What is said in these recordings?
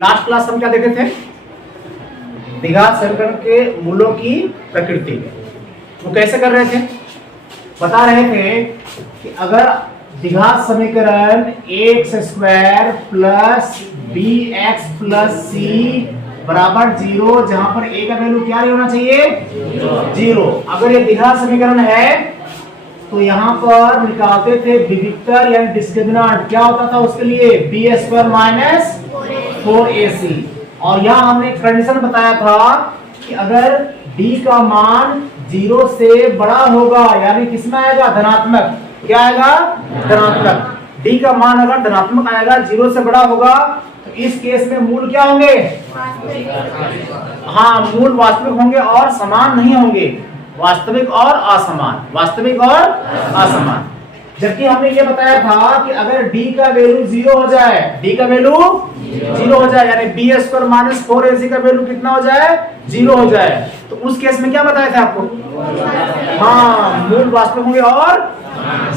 Last class हम क्या देखे थे? द्विघात समीकरण के मूलों की प्रकृति। वो कैसे कर रहे थे? बता रहे थे कि अगर द्विघात समीकरण x² plus bx plus c बराबर 0, जहां पर a का वैल्यू क्या होना चाहिए? 0। अगर ये द्विघात समीकरण है तो यहाँ पर निकालते थे विविक्तर यानी डिस्क्रिमिनेंट। क्या होता था उसके लिए? b² minus 4ac। और यहाँ हमने कंडीशन बताया था कि अगर d का मान 0 से बड़ा होगा, यानी किसमें आएगा? धनात्मक। क्या आएगा? धनात्मक। d का मान अगर धनात्मक आएगा, 0 से बड़ा होगा, तो इस केस में मूल क्या होंगे? हाँ, मूल वास्तविक होंगे और समान नहीं होंगे। वास्तविक और असमान, वास्तविक और असमान। जबकि हमने ये बताया था कि अगर d का वैल्यू 0 हो जाए, d का वैल्यू 0 हो जाए, यानी b² माइनस 4ac का वैल्यू कितना हो जाए? 0 हो जाए, तो उस केस में क्या बताया था आपको? हाँ, मूल वास्तविक होंगे और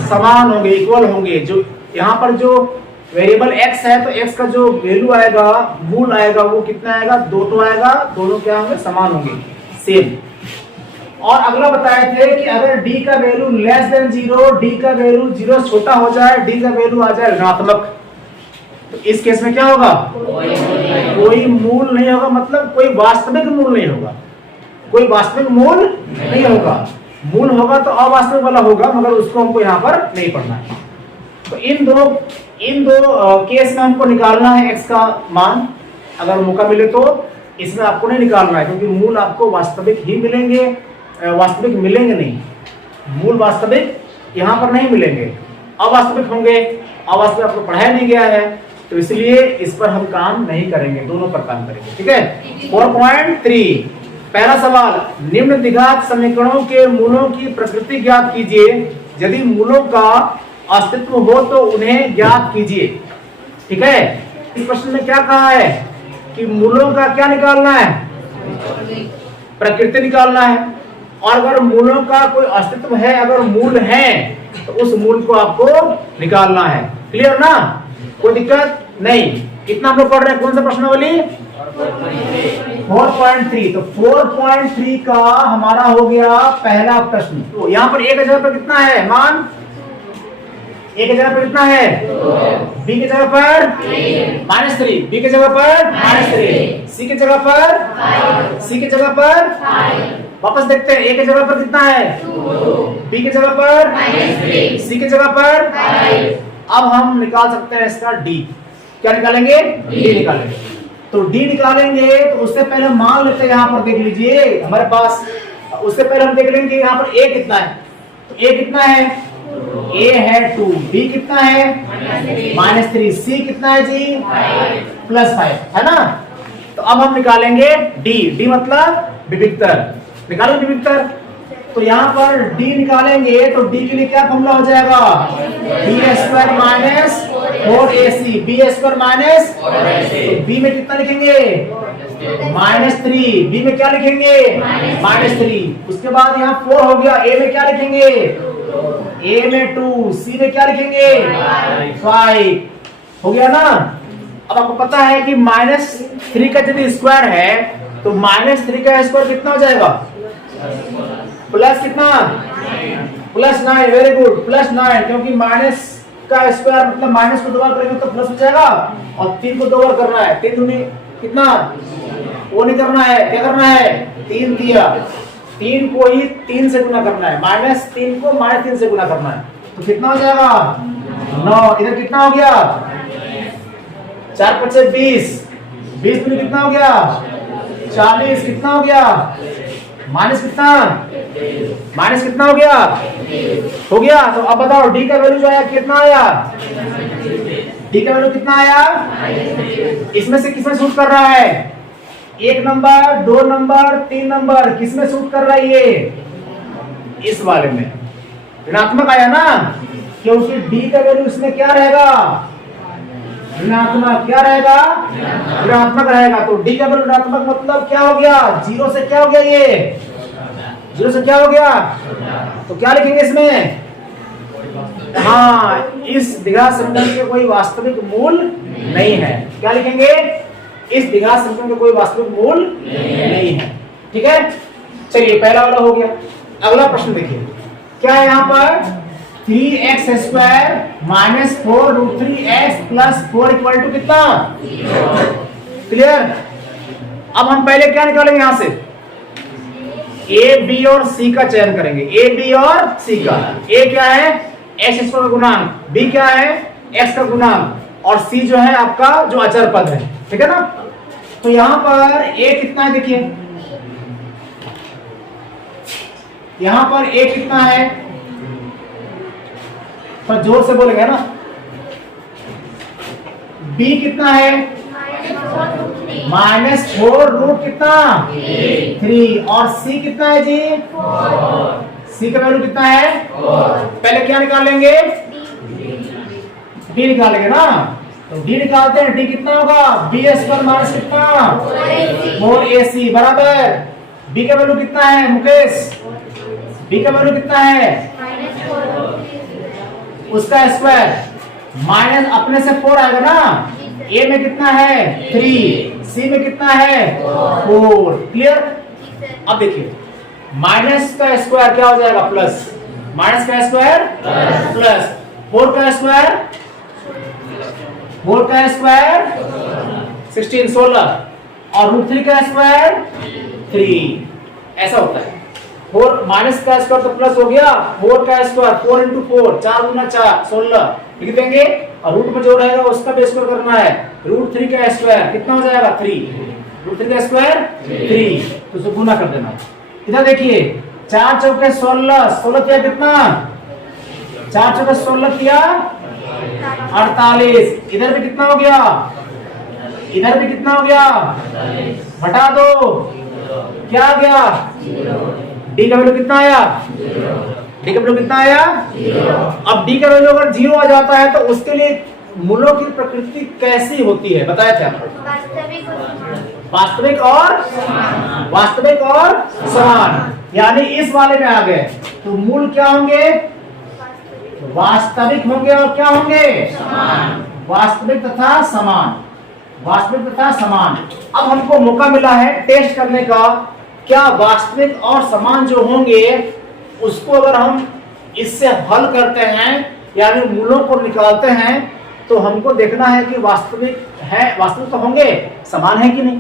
समान होंगे, इक्वल होंगे। जो यहाँ पर जो वेरिएबल x है, तो x का जो वैल्यू आएगा, मूल आएगा, वो कितना आएगा? 2 आएगा। दोनों क्या होंगे? समान होंगे, सेम। और अगला बताए थे कि अगर d का वैल्यू लेस देन 0, d का वैल्यू 0 से छोटा हो जाए, d का वैल्यू आ जाए ऋणात्मक, तो इस केस में क्या होगा? कोई मूल नहीं होगा, मतलब कोई वास्तविक मूल नहीं होगा। कोई वास्तविक मूल नहीं होगा। मूल होगा तो अवास्तविक वाला होगा, मगर उसको हमको यहाँ पर नहीं पढ़ना है। तो इन दो केस में हमको निकालना है x का मान। अगर मौका मिले तो इसमें आपको नहीं निकालना है, क्योंकि मूल आपको वास्तविक ही मिलेंगे, वास्तविक मिलेंगे नहीं। मूल वास्तविक यहाँ पर नहीं मिलेंगे, अवास्तविक होंगे। अवास्तविक आपको पढ़ाया नहीं गया है, तो इसलिए इस पर हम काम नहीं करेंगे, दोनों पर काम करेंगे। ठीक है। 4.3 पहला सवाल, निम्न द्विघात समीकरणों के मूलों की प्रकृति ज्ञात कीजिए। यदि मूलों का अस्तित्व हो तो उन्हें ज्ञात कीजिए। ठीक है। इस प्रश्न में क्या कहा है कि मूलों का क्या निकालना है? प्रकृति निकालना है। और अगर मूलों का कोई अस्तित्व है, अगर मूल है, तो उस मूल को आपको निकालना है। क्लियर ना? कोई दिक्कत नहीं। कितना हम लोग पढ़ रहे हैं? कौन सा प्रश्नावली? 4.3। तो 4.3 का हमारा हो गया पहला प्रश्न। तो यहाँ पर a की जगह पर कितना है मान? a की जगह पर कितना है? b की जगह पर -3, b की जगह पर -3, c की जगह पर 5, c की जगह पर 5। वापस देखते हैं, a की जगह पर कितना है? 2, b की जगह पर -3, c की जगह पर 5। अब हम निकाल सकते हैं इसका d। क्या निकालेंगे? d निकालेंगे। तो d निकालेंगे तो उससे पहले मान लेते हैं, यहाँ पर देख लीजिए हमारे पास। उससे पहले हम देख लेंगे यहाँ पर a कितना है। तो a कितना है? a है 2, b कितना है? -3, c कितना है जी? +5, है ना? तो अब हम निकालेंगे d मतलब विविक्तर। निकालो विविक्तर। तो यहाँ पर d निकालेंगे तो d के लिए क्या फॉर्मूला हो जाएगा? b² minus 4ac, b² minus, तो b में कितना लिखेंगे? -3, b में क्या लिखेंगे? -3। उसके बाद यहाँ 4 हो गया, a में क्या लिखेंगे? a में 2, c में क्या लिखेंगे? 5 हो गया ना? अब आपको पता है कि -3 का यदि स्क्वायर है तो -3 का स्क्वायर कितना हो जाएगा? प्लस कितना? +9। Very good, +9। क्योंकि माइनस का स्क्वायर मतलब माइनस को 2 बार करेंगे तो प्लस हो जाएगा, और 3 को 2 बार करना है। 3 दूनी कितना? वो नहीं करना है। क्या करना है? 3 दिया, 3 को ही 3 से गुना करना है। -3 को -3 से गुना करना है, तो कितना हो जाएगा? 9। इधर कितना हो गया? 4 × 5 = 20, 20 में कितना हो गया? 40। कितना हो गया? माइनस कितना? माइनस कितना हो गया? हो गया। तो अब बताओ d का वैल्यू जो आया कितना आया? d का वैल्यू कितना आया? इसमें से किसमें सूट कर रहा है? 1 नंबर, 2 नंबर, 3 नंबर, किसमें सूट कर रहा है ये? इस वाले में ऋणात्मक आया ना, क्योंकि d का वैल्यू इसमें क्या रहेगा? ऋणात्मक। क्या रहेगा? ऋणात्मक रहेगा। तो d का वैल्यू ऋणात्मक मतलब क्या हो गया? 0 से क्या हो गया? ये 0 से क्या हो गया? तो क्या लिखेंगे इसमें? हाँ, इस द्विघात समीकरण के कोई वास्तविक मूल नहीं है। क्या लिखेंगे? इस द्विघात समीकरण का कोई वास्तविक मूल नहीं है। ठीक है, चलिए पहला वाला हो गया। अगला प्रश्न देखिए, क्या है यहाँ पर 3x square minus 4√3x plus 4 equal to कितना? क्लियर। अब हम पहले क्या निकालेंगे यहां से, ए बी और सी का चयन करेंगे। ए बी और सी का, ए क्या है एक्स स्क्वायर का गुणांक, बी क्या है एक्स का गुणांक, और सी जो है आपका जो अचर पद है। ठीक है ना। तो यहां पर ए कितना है देखिए, यहां पर ए कितना है, तो जोर से बोलेंगे ना। बी कितना है -4 रूट कितना 3, और सी कितना है जी 4। सी का वैल्यू कितना है 4। पहले क्या निकालेंगे, डी निकालेंगे ना। तो डी निकालते हैं, डी कितना होगा बी स्क्वायर माइनस कितना 4ac बराबर बी का वैल्यू कितना है मुकेश, बी का वैल्यू कितना है उसका स्क्वायर माइनस अपने से 4 आएगा ना। ए में कितना है 3, सी में कितना है 4। क्लियर। अब देखिए माइनस का स्क्वायर क्या हो जाएगा प्लस, माइनस का स्क्वायर प्लस 4 का स्क्वायर 16 और √3 का स्क्वायर 3। ऐसा होता है। 4 माइनस का स्क्वायर तो प्लस हो गया, 4 का स्क्वायर 4 × 4 4 × 4 16 लिख देंगे, और रूट में जो रहेगा उसका भी स्क्वायर करना है। √3 का स्क्वायर कितना हो जाएगा 3, √3 का स्क्वायर 3, तो उसको गुना कर देना। इधर देखिए 4 चौके 16 16 किया कितना, 4 चौके 16 किया 48। इधर भी कितना हो गया, इधर भी कितना हो गया, घटा दो क्या आ गया, डी का वैल्यू कितना आया, डी का वैल्यू कितना आया 0। अब डी का वैल्यू अगर 0 आ जाता है तो उसके लिए मूलों की प्रकृति कैसी होती है बताया था, वास्तविक और समान। यानी इस वाले में आ गए तो मूल क्या होंगे, वास्तविक होंगे और क्या होंगे समान, वास्तविक तथा समान, वास्तविक तथा समान। अब हमको मौका मिला है टेस्ट करने का, क्या वास्तविक और समान जो होंगे उसको अगर हम इससे हल करते हैं यानी मूलों को निकालते हैं तो हमको देखना है कि वास्तविक है, वास्तविक तो होंगे, समान है कि नहीं।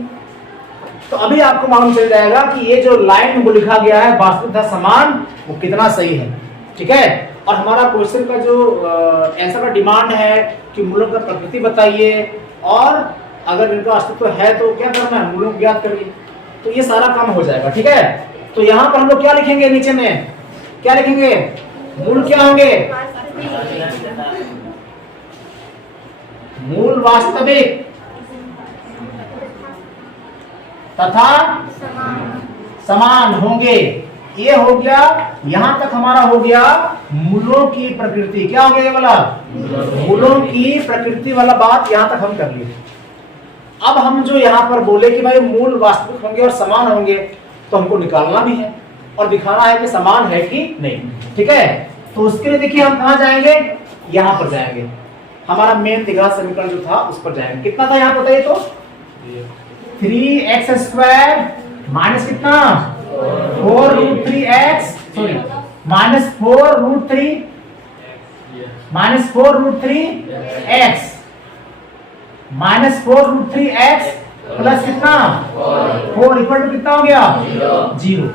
तो अभी आपको मालूम चल जाएगा कि ये जो लाइन में वो लिखा गया है वास्तविक तथा समान वो कितना सही है। ठीक है। और हमारा क्वेश्चन का जो आंसर का डिमांड है कि मूलों का प्रकृति बताइए, और अगर इनका अस्तित्व है तो क्या करना है, मूलों को ज्ञात करिए। तो ये सारा काम हो जाएगा। ठीक है। तो यहाँ पर हम लोग क्या लिखेंगे, नीचे में क्या लिखेंगे, मूल क्या होंगे, मूल वास्तविक तथा समान होंगे। ये हो गया, यहां तक हमारा हो गया मूलों की प्रकृति। क्या हो गया ये वाला, मूलों की प्रकृति वाला बात यहां तक हम कर लिए। अब हम जो यहां पर बोले कि भाई मूल वास्तविक होंगे और समान होंगे, तो हमको निकालना भी है और दिखाना है कि समान है कि नहीं। ठीक है। तो उसके लिए देखिए हम कहां जाएंगे, यहां पर जाएंगे, हमारा मेन द्विघात समीकरण जो था उस पर जाएंगे। कितना था यहाँ बताइए तो 3x स्क्वायर माइनस कितना 4√3x सॉरी -4√3 -4√3x प्लस कितना 4 इक्वल टू कितना हो गया 0।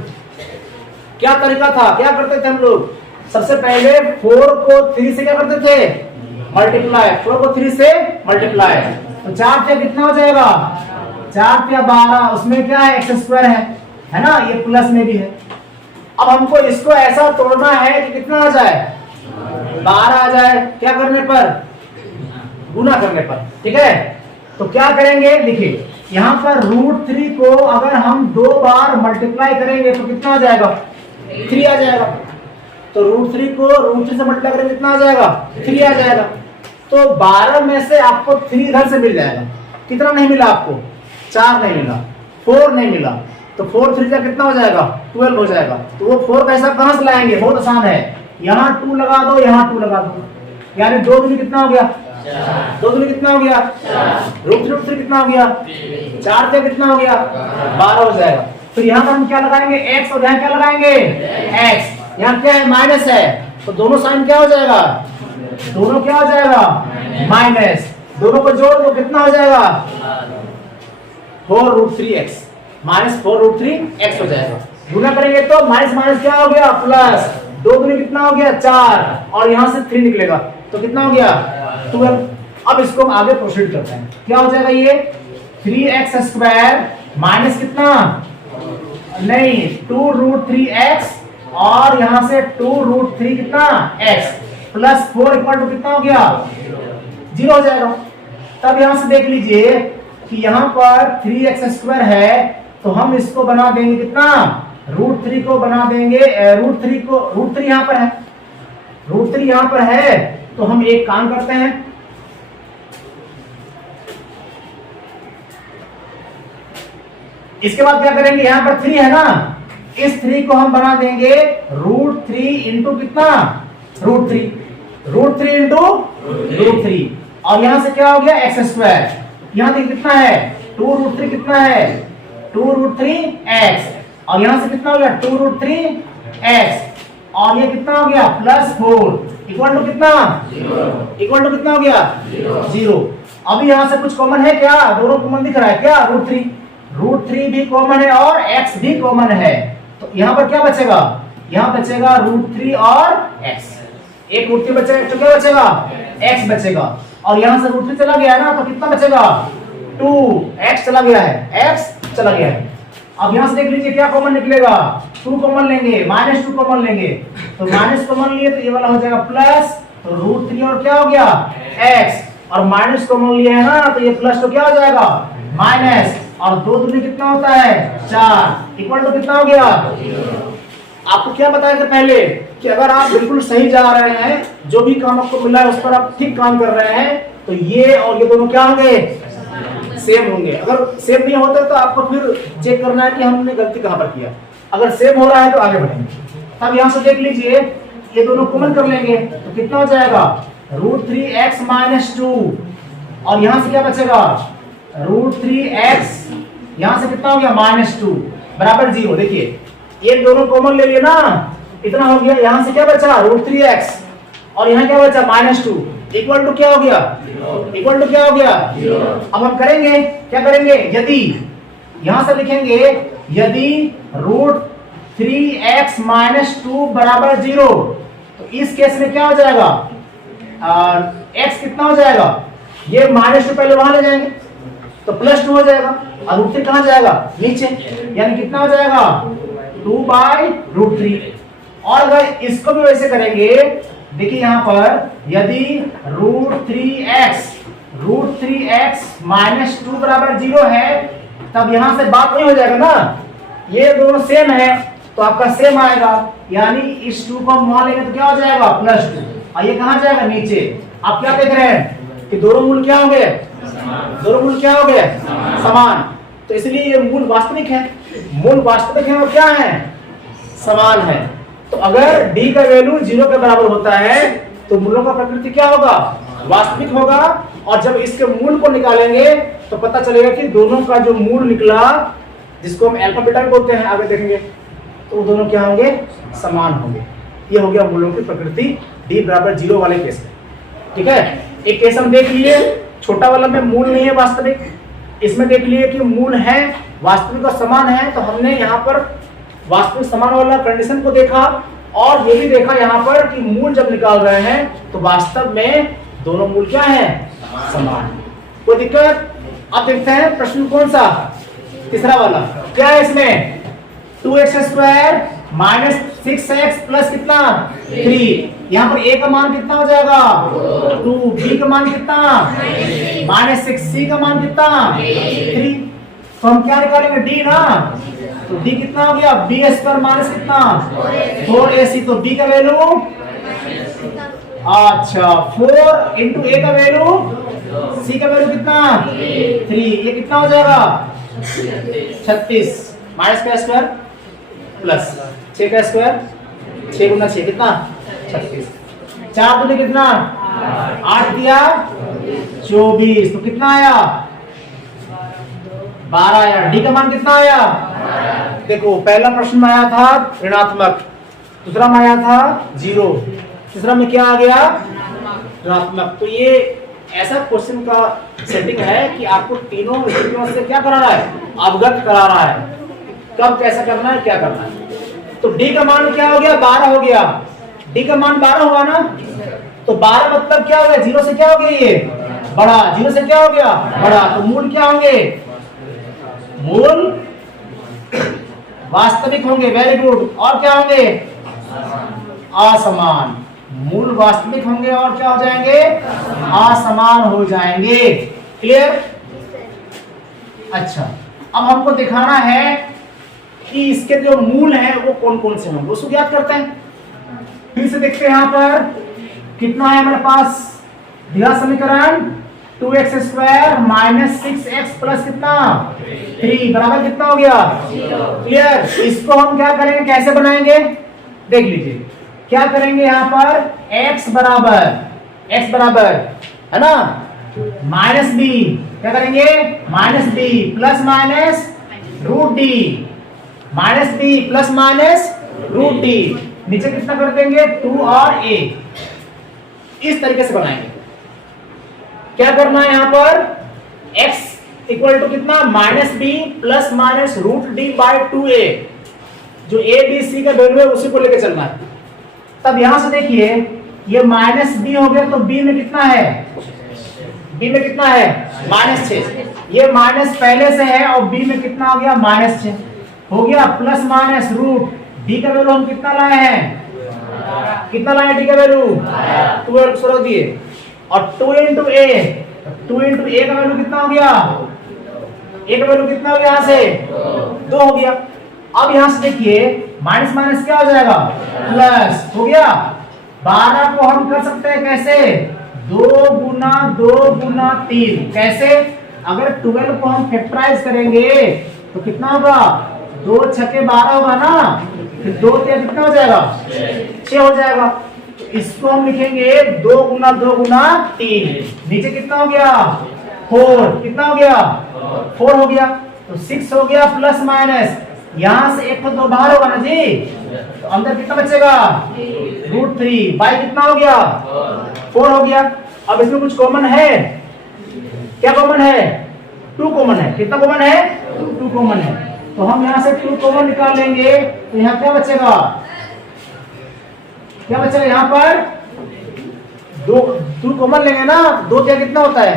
क्या तरीका था, क्या करते थे हम लोग, सबसे पहले 4 को 3 से क्या करते थे मल्टीप्लाई, 4 को 3 से मल्टीप्लाई, तो 4 से कितना हो जाएगा 4 से 12, उसमें क्या है एक्स स्क्वायर है ना, ये प्लस में भी है। अब हमको इसको ऐसा तोड़ना है कि कितना आ जाए 12 आ जाए, क्या करने पर, गुना करने पर। ठीक है। तो क्या करेंगे, देखिए यहाँ पर √3 को अगर हम 2 बार मल्टीप्लाई करेंगे तो कितना आ जाएगा 3 आ जाएगा। तो √3 को √3 से मल्टीप्लाई करेंगे कितना आ जाएगा 3 आ जाएगा। तो 12 में से आपको 3 इधर से मिल जाएगा, कितना नहीं मिला आपको 4 नहीं मिला, 4 नहीं मिला, तो 4 3 का कितना हो जाएगा 12 हो जाएगा। तो वो 4 का हिसाब कहां से लाएंगे, बहुत आसान है, यहाँ 2 लगा दो, यहाँ 2 लगा दो, यानी 2 दूनी कितना हो गया 2 दूनी कितना हो गया? रूट थ्री कितना हो गया? 4 से कितना हो गया? 12 हो जाएगा। फिर यहाँ पर हम क्या लगाएंगे? x, और यहाँ क्या लगाएंगे? x। यहाँ क्या है? माइनस है, तो दोनों साइन क्या हो जाएगा? दोनों क्या हो जाएगा? माइनस। दोनों को जोड़ दो, कितना हो जाएगा? 4√3x, माइनस 4√3x हो जाएगा। गुना करेंगे तो माइनस माइनस क्या हो गया? प्लस। 2 दूनी कितना हो गया? 4, और यहाँ से 3 निकलेगा तो कितना हो गया? 12। अब इसको हम आगे प्रोसीड करते हैं। क्या हो जाएगा ये? 3x² माइनस कितना? नहीं, 2√3x, और यहाँ से 2√3 कितना? x प्लस 4 इक्वल टू कितना हो गया? 0 हो जाएगा। तब यहाँ से देख लीजिए कि यहाँ पर 3x² है, तो हम इसको बना देंगे कितना? √3 को बना देंगे, √3 यहाँ पर है, √3 यहाँ पर है, तो हम एक काम करते हैं, इसके बाद क्या करेंगे? यहाँ पर 3 है ना, इस 3 को हम बना देंगे √3 इंटू कितना? √3, √3 इंटू √3, और यहां से क्या हो गया? x²। यहां देखिए कितना है? 2√3 कितना है? 2√3x, और यहां से कितना हो गया? 2√3x, और ये कितना हो गया? प्लस 4 इक्वल टू कितना? 0। इक्वल टू कितना हो गया? 0। अभी यहां से कुछ कॉमन है क्या? दोनों कॉमन दिख रहा है क्या? √3 भी कॉमन है और x भी कॉमन है, तो यहाँ पर क्या बचेगा? यहाँ बचेगा √3 और x। एक √3 बचेगा तो क्या बचेगा? x बचेगा, और यहाँ से √3 चला गया ना, तो कितना बचेगा? 2x चला गया है, x चला गया है। अब यहाँ से देख लीजिए क्या कॉमन निकलेगा? 2 कॉमन लेंगे, -2 कॉमन लेंगे, तो माइनस कॉमन लिए तो ये वाला हो जाएगा प्लस, तो √3 और क्या हो गया? x, और माइनस कॉमन लिए है ना, तो ये प्लस तो क्या हो जाएगा? माइनस, और 2 दूनी कितना होता है? 4 इक्वल टू कितना हो गया? आपको क्या बताया था पहले कि अगर आप बिल्कुल सही जा रहे हैं, जो भी काम आपको मिला है उस पर आप ठीक काम कर रहे हैं, तो ये और ये दोनों क्या होंगे? सेम होंगे। अगर सेम नहीं होते तो आपको फिर चेक करना है कि हमने गलती कहां पर किया। अगर सेम हो रहा है तो आगे बढ़ेंगे। तब यहां से देख लीजिए, ये दोनों कॉमन कर लेंगे तो कितना हो जाएगा? √3x - 2, और यहां से क्या बचेगा? √3x, यहां से कितना हो गया? -2 बराबर 0। देखिए ये दोनों कॉमन ले लिए ना, इतना हो गया। यहां से क्या बचा? √3x, और यहां क्या बचा? -2 इक्वल टू क्या हो गया? इक्वल टू क्या हो गया? 0। अब हम करेंगे क्या करेंगे? यदि यहां से लिखेंगे, यदि √3x - 2 बराबर 0, तो इस केस में क्या हो जाएगा? x कितना हो जाएगा? ये -2 पहले वहां ले जाएंगे तो +2 हो जाएगा, और √3 कहां जाएगा? नीचे, यानी कितना हो जाएगा? 2/√3। और अगर इसको भी वैसे करेंगे, देखिए यहां पर यदि √3x - 2 बराबर 0 है, तब यहां से बात नहीं हो जाएगा ना, ये दोनों सेम है तो आपका सेम आएगा, यानी इस 2 को हम वहां लेंगे तो क्या हो जाएगा? +2, और ये कहां जाएगा? नीचे। आप क्या देख रहे हैं कि दोनों मूल क्या हो गए? दोनों मूल क्या हो गए? समान। तो इसलिए ये मूल वास्तविक है, मूल वास्तविक है और क्या है? समान है। तो अगर d का वैल्यू 0 के बराबर होता है तो मूलों का प्रकृति क्या होगा? वास्तविक होगा, और जब इसके मूल को निकालेंगे तो पता चलेगा कि दोनों का जो मूल निकला, जिसको हम अल्फा बीटा बोलते हैं, आगे देखेंगे, तो दोनों क्या होंगे? समान होंगे। ये हो गया मूलों की प्रकृति d बराबर 0 वाले केस में। ठीक है, एक केस हम देख लिए, छोटा वाला में मूल नहीं है वास्तविक, इसमें देख लिए कि मूल है वास्तविक और समान है, तो हमने यहाँ पर वास्तविक समान वाला कंडीशन को देखा, और ये भी देखा यहाँ पर कि मूल जब निकाल रहे हैं तो वास्तव में दोनों मूल क्या है? समान। कोई दिक्कत? अब देखते हैं प्रश्न कौन सा? तीसरा वाला। क्या है इसमें? 2x² - 6x प्लस कितना? 3। यहाँ पर a का मान कितना हो जाएगा? 2, b का मान कितना? -6, c का मान कितना? 3। तो हम क्या निकालेंगे? d ना, तो d कितना हो गया? b² माइनस कितना? 4ac। तो b का वैल्यू, अच्छा 4 इंटू a का वैल्यू, c का वैल्यू कितना? 3। ये कितना हो जाएगा? 36 माइनस का स्क्वायर प्लस 6 का स्क्वायर, 6 गुना 6 कितना? 36। 4 दूनी कितना? 8 दिया 24, तो कितना आया 12 आया। डी का मान कितना आया? देखो पहला प्रश्न में आया था ऋणात्मक, दूसरा में आया था 0, तीसरा में क्या आ गया ऋणात्मक। तो ये ऐसा क्वेश्चन का सेटिंग है कि आपको तीनों स्थितियों से क्या करा रहा है, अवगत करा रहा है, कब कैसा करना है, क्या करना है। तो डी का मान क्या हो गया 12 हो गया, डी का मान 12 हुआ ना, तो 12 मतलब क्या हो गया, 0 से क्या हो गया ये बड़ा, 0 से क्या हो गया बड़ा, तो मूल क्या होंगे, मूल वास्तविक होंगे। Very good. और क्या होंगे असमान, मूल वास्तविक होंगे और क्या हो जाएंगे असमान हो जाएंगे। क्लियर? अच्छा, अब हमको दिखाना है कि इसके जो मूल हैं वो कौन कौन से होंगे, उसको ज्ञात करते हैं। फिर से देखते हैं यहाँ पर कितना है हमारे पास दिया समीकरण 2x² माइनस 6x प्लस कितना 3 बराबर कितना हो गया 0। क्लियर? इसको हम क्या करेंगे, कैसे बनाएंगे, देख लीजिए। क्या करेंगे यहाँ पर x बराबर है ना माइनस बी, क्या करेंगे minus b plus minus root d, minus b plus minus root d, नीचे कितना कर देंगे 2 और a। इस तरीके से बनाएंगे। क्या करना है यहाँ पर x इक्वल टू कितना minus b plus minus root d by 2a, जो a b c का वैल्यू है उसी को लेकर चलना है। तब यहां से देखिए ये माइनस बी हो गया, तो b में कितना है, b में कितना है -6, ये माइनस पहले से है और b में कितना हो गया -6 हो गया, प्लस माइनस रूट d का वैल्यू हम कितना लाए हैं, कितना लाए d का वैल्यू 12 सो दिए, और 2 इंटू a का वैल्यू कितना हो गया, a का वैल्यू कितना हो गया, यहां से 2 हो गया। अब यहां से देखिए माइनस माइनस क्या हो जाएगा प्लस हो गया। 12 को हम कर सकते हैं कैसे 2 गुना 3, कैसे, अगर 12 को हम फैक्टराइज करेंगे तो कितना होगा 2 छके 12 होगा ना, फिर 2 कितना हो जाएगा 6 हो जाएगा। तो इसको हम लिखेंगे 2 गुना 3, नीचे कितना हो गया 4, कितना हो गया 4 हो गया, तो 6 हो गया प्लस माइनस, यहां से 1 तो 2 बाहर होगा ना जी, तो अंदर कितना बचेगा √3 बाई कितना हो गया 4 हो गया। अब इसमें कुछ कॉमन है, क्या कॉमन है 2 कॉमन है, कितना कॉमन है 2 कॉमन है, तो हम यहां से 2 कॉमन निकाल लेंगे, तो यहां क्या बचेगा, क्या बचेगा यहाँ पर 2 कॉमन लेंगे ना, 2 तिया कितना होता है,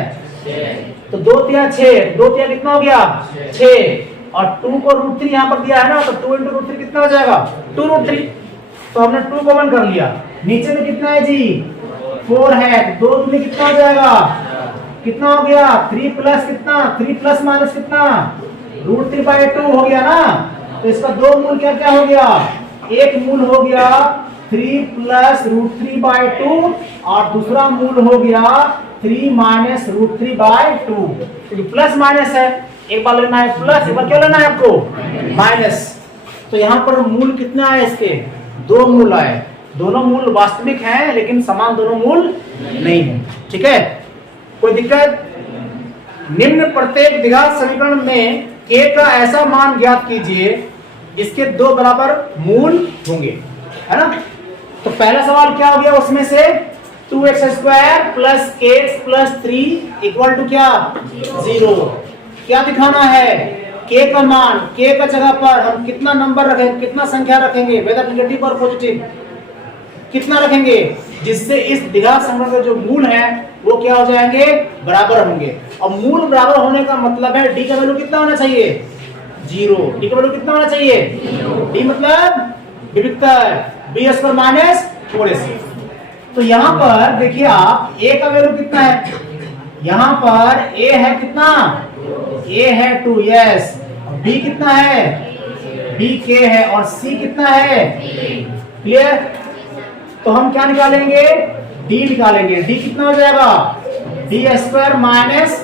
तो 2 तिया 6, 2 तिया कितना हो गया 6, और 2 को √3 यहाँ पर दिया है ना, तो 2 इंटू √3 कितना हो जाएगा 2√3, तो हमने 2 कॉमन कर लिया। नीचे में कितना है जी 4 है, तो 2 में कितना हो जाएगा, कितना हो गया 3 प्लस कितना 3 प्लस माइनस कितना √3 बाई 2 हो गया ना, तो इसका 2 मूल क्या क्या हो गया, एक मूल हो गया 3 प्लस √3 बाई 2 और दूसरा मूल हो गया 3 माइनस √3 बाई 2, क्योंकि प्लस माइनस है, एक बार लेना है प्लस, एक बार क्या लेना है आपको माइनस। तो यहाँ पर मूल कितना है इसके 2 मूल आए, दोनों मूल वास्तविक हैं लेकिन समान दोनों मूल नहीं है। ठीक है, कोई दिक्कत? निम्न प्रत्येक द्विघात समीकरण में k का ऐसा मान ज्ञात कीजिए इसके 2 बराबर मूल होंगे, है ना। तो पहला सवाल क्या हो गया, उसमें से 2x² plus x plus 3 equal to क्या 0। क्या दिखाना है k का मान, k का जगह पर हम कितना नंबर रखेंगे, कितना संख्या रखेंगे, वेदर नेगेटिव और पॉजिटिव कितना रखेंगे, जिससे इस द्विघात समीकरण के जो मूल है वो क्या हो जाएंगे बराबर होंगे। और मूल बराबर होने का मतलब है d का वैल्यू कितना होना चाहिए 0, d का वैल्यू कितना होना चाहिए d मतलब विविक्तर b² माइनस 4ac। तो यहाँ पर देखिए आप a का वैल्यू कितना है, यहाँ पर a है कितना, a है 2, यस, b कितना है b k है, और c कितना है क्लियर। तो हम क्या निकालेंगे d निकालेंगे, d कितना हो जाएगा b² minus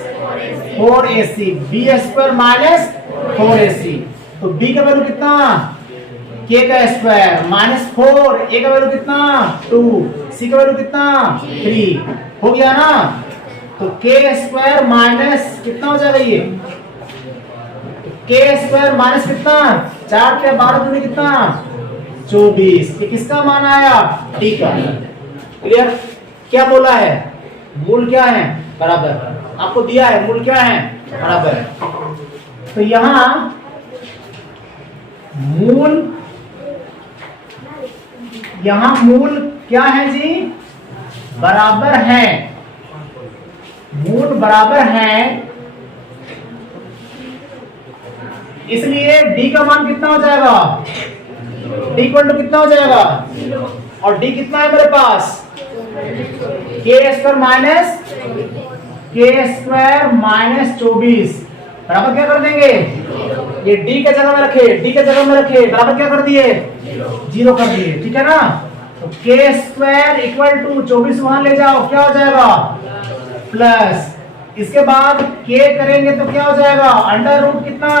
4ac, b² minus 4ac। तो b का वैल्यू कितना k का स्क्वायर -4, a का वैल्यू कितना 2, c का वैल्यू कितना 3 हो गया ना। तो k स्क्वायर माइनस कितना हो जाएगा ये k स्क्वायर माइनस कितना 4 के 12 दूनी कितना 24, ये किसका मान आया t का। क्लियर। क्या बोला है मूल क्या है बराबर, आपको दिया है मूल क्या है बराबर। तो यहां मूल क्या है जी बराबर है, मूल बराबर है, इसलिए d का मान कितना हो जाएगा d इक्वल टू कितना हो जाएगा, और d कितना है मेरे पास k स्क्वायर माइनस 24 बराबर क्या कर देंगे, ये d के जगह में रखे बराबर क्या कर दिए 0 कर दिए, ठीक है ना। तो k स्क्वायर इक्वल टू 24 वहां ले जाओ क्या हो जाएगा प्लस, इसके बाद k करेंगे तो क्या हो जाएगा अंडर रूट कितना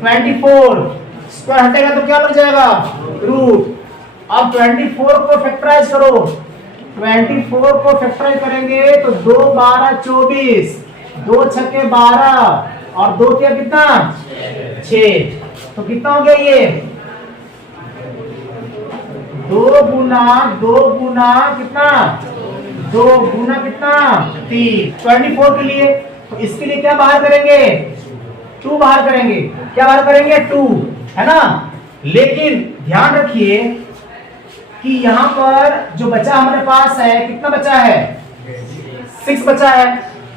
24, स्क्वायर हटेगा तो क्या लग जाएगा रूट। अब 24 को फैक्टराइज करो, 24 को फैक्टराइज करेंगे तो 2 12 24, 2 छक्के 12 और 2 क्या कितना 6, तो कितना हो गया ये 2 गुना कितना 2 गुना कितना 3, 24 के लिए। तो इसके लिए क्या बाहर करेंगे 2 बाहर करेंगे, क्या बाहर करेंगे 2 है ना। लेकिन ध्यान रखिए कि यहाँ पर जो बचा हमारे पास है कितना बचा है 6 बचा है,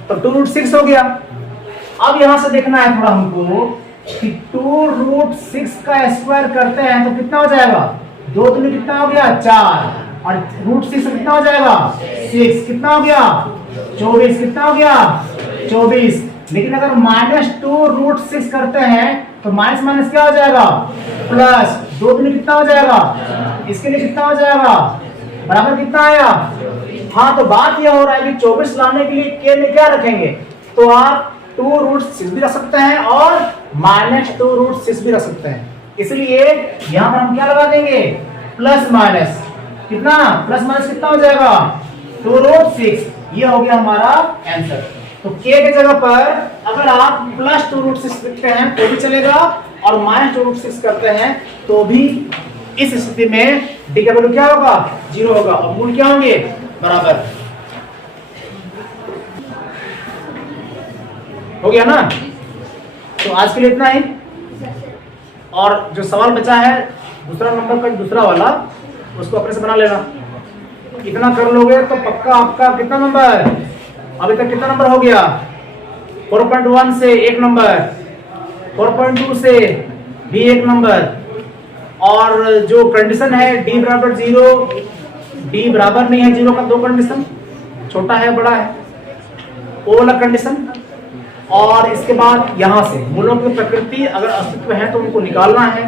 तो 2√6 हो गया। अब यहां से देखना है थोड़ा हमको कि 2√6 का स्क्वायर करते हैं तो कितना हो जाएगा 2 दूनी कितना हो गया 4 और √6 कितना हो जाएगा 6, कितना हो गया 24, कितना हो गया 24। लेकिन अगर -2√6 करते हैं तो माइनस माइनस क्या हो जाएगा प्लस, 2 दूनी कितना हो जाएगा, इसके लिए कितना हो जाएगा बराबर कितना आया। हाँ तो बात यह हो रहा है कि 24 लाने के लिए k में क्या रखेंगे, तो आप 2√6 भी रख सकते हैं और -2√6 भी रख सकते हैं। इसलिए यहां पर हम क्या लगा देंगे प्लस माइनस, कितना प्लस माइनस कितना हो जाएगा 2√6, ये हो गया हमारा आंसर। तो k के जगह पर अगर आप +2√6 लिखते हैं तो भी चलेगा और -2√6 करते हैं तो भी इस स्थिति में d का वैल्यू क्या होगा 0 होगा और मूल क्या होंगे बराबर। हो गया ना। तो आज के लिए इतना ही, और जो सवाल बचा है दूसरा नंबर का दूसरा वाला उसको अपने से बना लेना। इतना कर लोगे तो पक्का आपका कितना नंबर अभी तक कितना नंबर हो गया 4.1 से 1 नंबर, 4.2 से भी 1 नंबर, और जो कंडीशन है d बराबर 0, d बराबर नहीं है 0 का 2 कंडीशन, छोटा है बड़ा है वो वाला कंडीशन, और इसके बाद यहां से मूलों की प्रकृति अगर अस्तित्व है तो उनको निकालना है।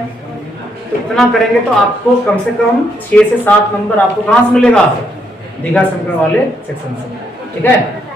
तो इतना करेंगे तो आपको कम से कम 6 से 7 नंबर आपको कहां से मिलेगा दीघा समीकरण वाले सेक्शन से, ठीक है।